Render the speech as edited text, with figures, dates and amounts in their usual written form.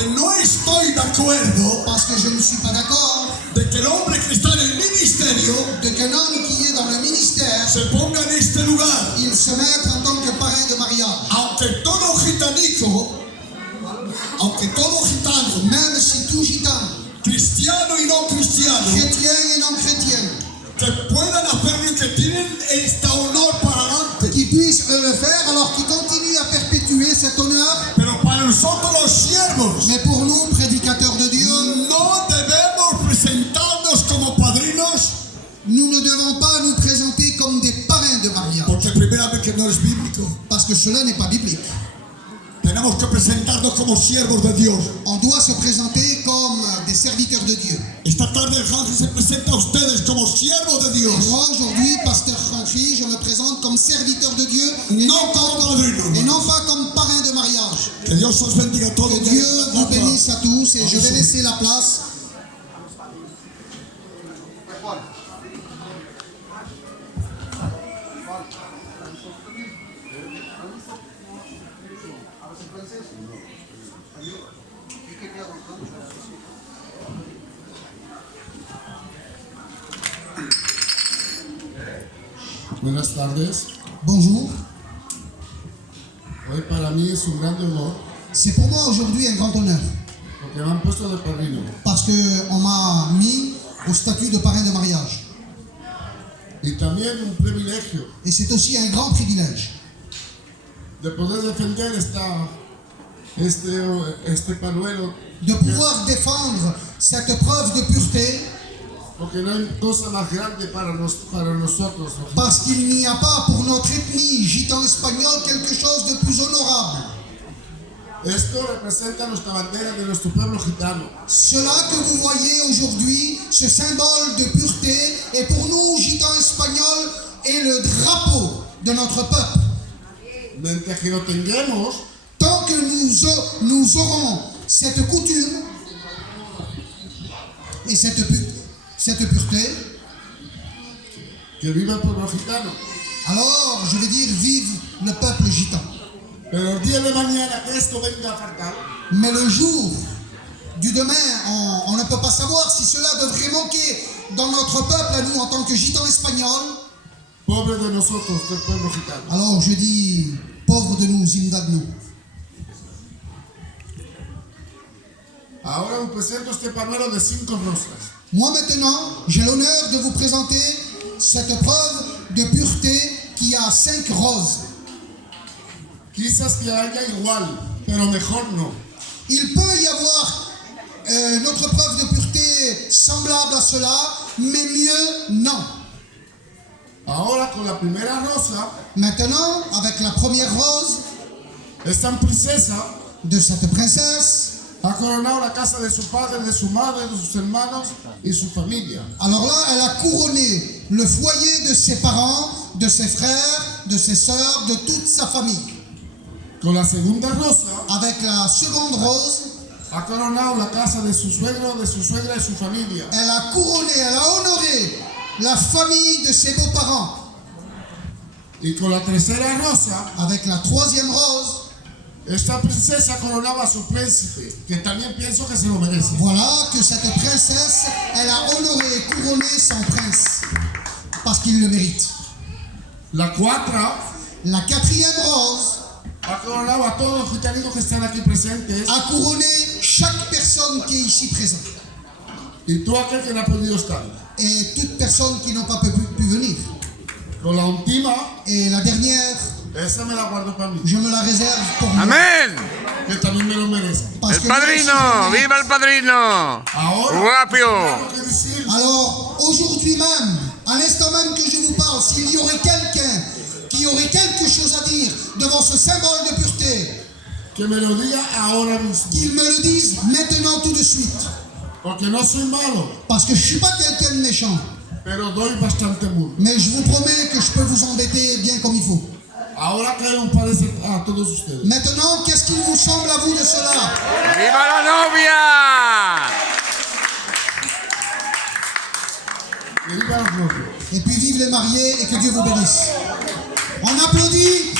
Porque no estoy de acuerdo parce que je ne suis pas d'accord de que el hombre que está en el ministerio de qu'un homme qui est dans le ministère, se ponga en este lugar. il se mette en tant que parrain de mariage. Aunque todo gitano, Même si tout gitan, cristiano y no cristiano, chrétien et non chrétien, que puedan hacerlo y que tienen este honor para adelante. qui puissent le faire alors qu'ils continuent à perpétuer cet honneur. Pero para nosotros los siervos, Mais pour nous, prédicateurs de Dieu, no debemos presentarnos como padrinos, nous ne devons pas nous présenter comme des parrains de mariage, porque primeramente no es bíblico. parce que cela n'est pas biblique. Tenemos que presentarnos como siervos de Dios. On doit se présenter comme des serviteurs de Dieu. Esta tarde el Ángel se presenta a ustedes como siervos de Et Dios, moi, aujourd'hui, pasteur Franchi, je me présente comme serviteur de Dieu et no como padrino. non pas comme parrain de mariage. Que Dios os bendiga a todos. Que Dieu vous bénisse à tous et je vais laisser la place. Buenas tardes. Bonjour. Hoy para mí es un gran honor C'est pour moi aujourd'hui un grand honneur porque me han puesto de padrino parce qu'on m'a mis au statut de parrain de mariage. y también un privilegio Et c'est aussi un grand privilège de poder defender este panuelo de pouvoir défendre cette preuve de pureté porque no hay cosa más grande para nosotros. parce qu'il n'y a pas pour notre ethnie gitan espagnole quelque chose de plus honorable. Esto representa nuestra bandera de nuestro pueblo gitano. Cela que vous voyez aujourd'hui, ce symbole de pureté, est pour nous, gitans espagnols, est le drapeau de notre peuple. Mientras que lo tengamos, Tant que nous aurons cette coutume et cette pureté, que viva el pueblo gitano. alors je vais dire vive le peuple gitan. Pero el día de mañana que esto venga a faltar, Mais le jour du demain, on ne peut pas savoir si cela devrait manquer dans notre peuple à nous en tant que gitans espagnols. pobre de nosotros, del pueblo gitano. Alors je dis pauvre de nous, inunda de nous. Ahora os presento este panuelo de 5 rosas. Moi maintenant, j'ai l'honneur de vous présenter cette preuve de pureté qui a 5 roses. Quizás que haya igual, pero mejor no. Il peut y avoir notre preuve de pureté semblable à cela, mais mieux non. Ahora con la primera rosa, Maintenant, avec la première rose esta princesa de cette princesse, ha coronado la casa de su padre, de su madre, de sus hermanos y su familia. alors là, elle a couronné le foyer de ses parents, de ses frères, de ses sœurs, de toute sa famille. Con la segunda rosa, Avec la seconde rose, ha coronado la casa de su suegro, de su suegra y su familia. elle a couronné, elle a honoré la famille de ses beaux-parents. Y con la tercera rosa, Avec la troisième rose, esta princesa coronaba a su príncipe, que también pienso que se lo merece. voilà que cette princesse, elle a honoré et couronné son prince, parce qu'il le mérite. La cuarta La quatrième rose ha coronado a todos los gitanitos que están aquí presentes a couronné chaque personne qui est ici présente y tú aquel que no ha podido estar. et toute personne qui n'ont pas pu venir. Con la última, Et la dernière, esa me la guardo para mí, je me la réserve pour moi. Amén. que también me lo merece. Parce El que moi aussi, je padrino, le mérite. viva el padrino. Ahora, Guapio. tengo que decir Alors, aujourd'hui même, à l'instant même que je vous parle, s'il y aurait quelqu'un qui aurait quelque chose à dire devant ce symbole de pureté, que me lo diga ahora mismo, qu'il me le dise maintenant tout de suite. porque no soy malo, Parce que je ne suis pas quelqu'un de méchant, pero doy bastante muro. mais je vous promets que je peux vous embêter bien comme il faut. Ahora que os parece a todos ustedes. Maintenant, qu'est-ce qu'il vous semble à vous de cela? Viva la novia. Que viva los novios. Et puis vive les mariés et que Dieu vous bénisse. On applaudit.